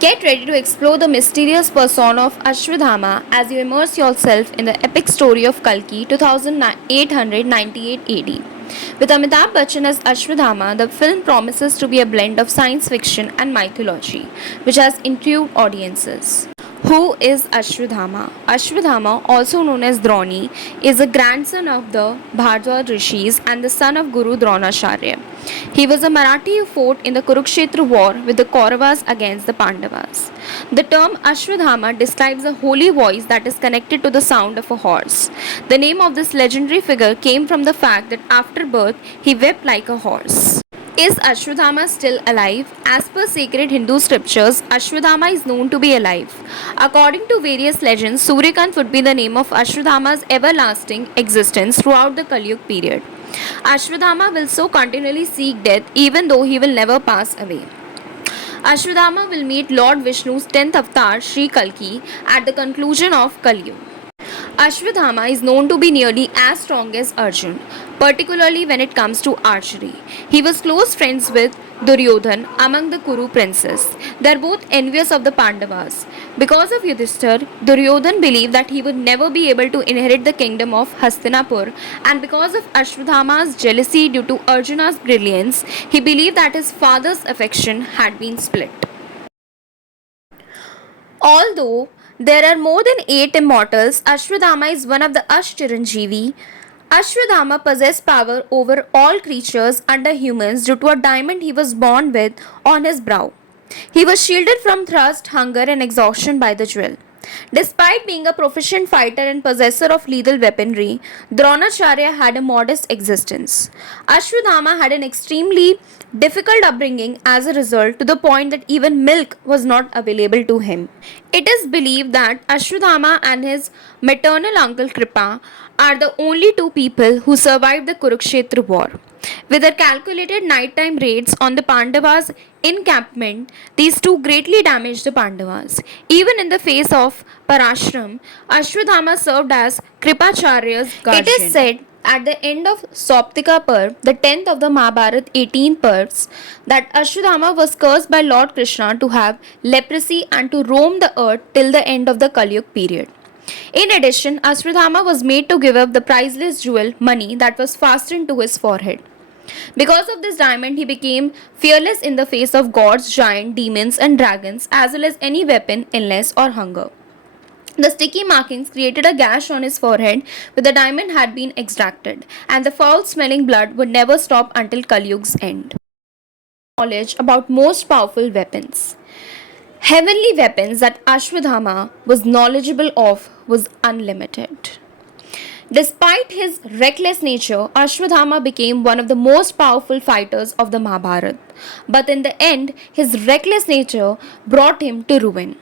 Get ready to explore the mysterious persona of Ashwadhama as you immerse yourself in the epic story of Kalki 2898 AD. With Amitabh Bachchan as Ashwadhama, the film promises to be a blend of science fiction and mythology, which has intrigued audiences. Who is Ashwadhama? Ashwadhama, also known as Droni, is a grandson of the Bhardwaj rishis and the son of Guru Dronacharya. He was a Marathi who fought in the Kurukshetra war with the Kauravas against the Pandavas. The term Ashwadhama describes a holy voice that is connected to the sound of a horse. The name of this legendary figure came from the fact that after birth he wept like a horse. Is Ashwadhama still alive? As per sacred Hindu scriptures, Ashwadhama is known to be alive. According to various legends, Suryakant would be the name of Ashwadhama's everlasting existence throughout the Kali Yuga period. Ashwadhama will so continually seek death even though he will never pass away. Ashwadhama will meet Lord Vishnu's 10th avatar, Sri Kalki, at the conclusion of Kali Yuga. Ashwadhama is known to be nearly as strong as Arjun, particularly when it comes to archery. He was close friends with Duryodhan among the Kuru princes. They are both envious of the Pandavas. Because of Yudhishthir, Duryodhan believed that he would never be able to inherit the kingdom of Hastinapur, and because of Ashwadhama's jealousy due to Arjuna's brilliance, he believed that his father's affection had been split. Although there are more than 8 immortals, Ashwadhama is one of the Ashchiranjeevi. Ashwadhama possessed power over all creatures under humans due to a diamond he was born with on his brow. He was shielded from thirst, hunger, and exhaustion by the jewel. Despite being a proficient fighter and possessor of lethal weaponry, Dronacharya had a modest existence. Ashwadhama had an extremely difficult upbringing as a result, to the point that even milk was not available to him. It is believed that Ashwadhama and his maternal uncle Kripa are the only two people who survived the Kurukshetra war. With their calculated nighttime raids on the Pandavas' encampment, these two greatly damaged the Pandavas. Even in the face of Parashram, Ashwadhama served as Kripacharya's guardian. It is said at the end of Soptika Parv, the 10th of the Mahabharat 18 Parvs, that Ashwadhama was cursed by Lord Krishna to have leprosy and to roam the earth till the end of the Kali Yuga period. In addition, Ashwadhama was made to give up the priceless jewel money that was fastened to his forehead. Because of this diamond, he became fearless in the face of gods, giants, demons, and dragons, as well as any weapon, illness, or hunger. The sticky markings created a gash on his forehead where the diamond had been extracted, and the foul smelling blood would never stop until Kali Yuga's end. Knowledge about most powerful weapons. Heavenly weapons that Ashwadhama was knowledgeable of was unlimited. Despite his reckless nature, Ashwadhama became one of the most powerful fighters of the Mahabharata. But in the end, his reckless nature brought him to ruin.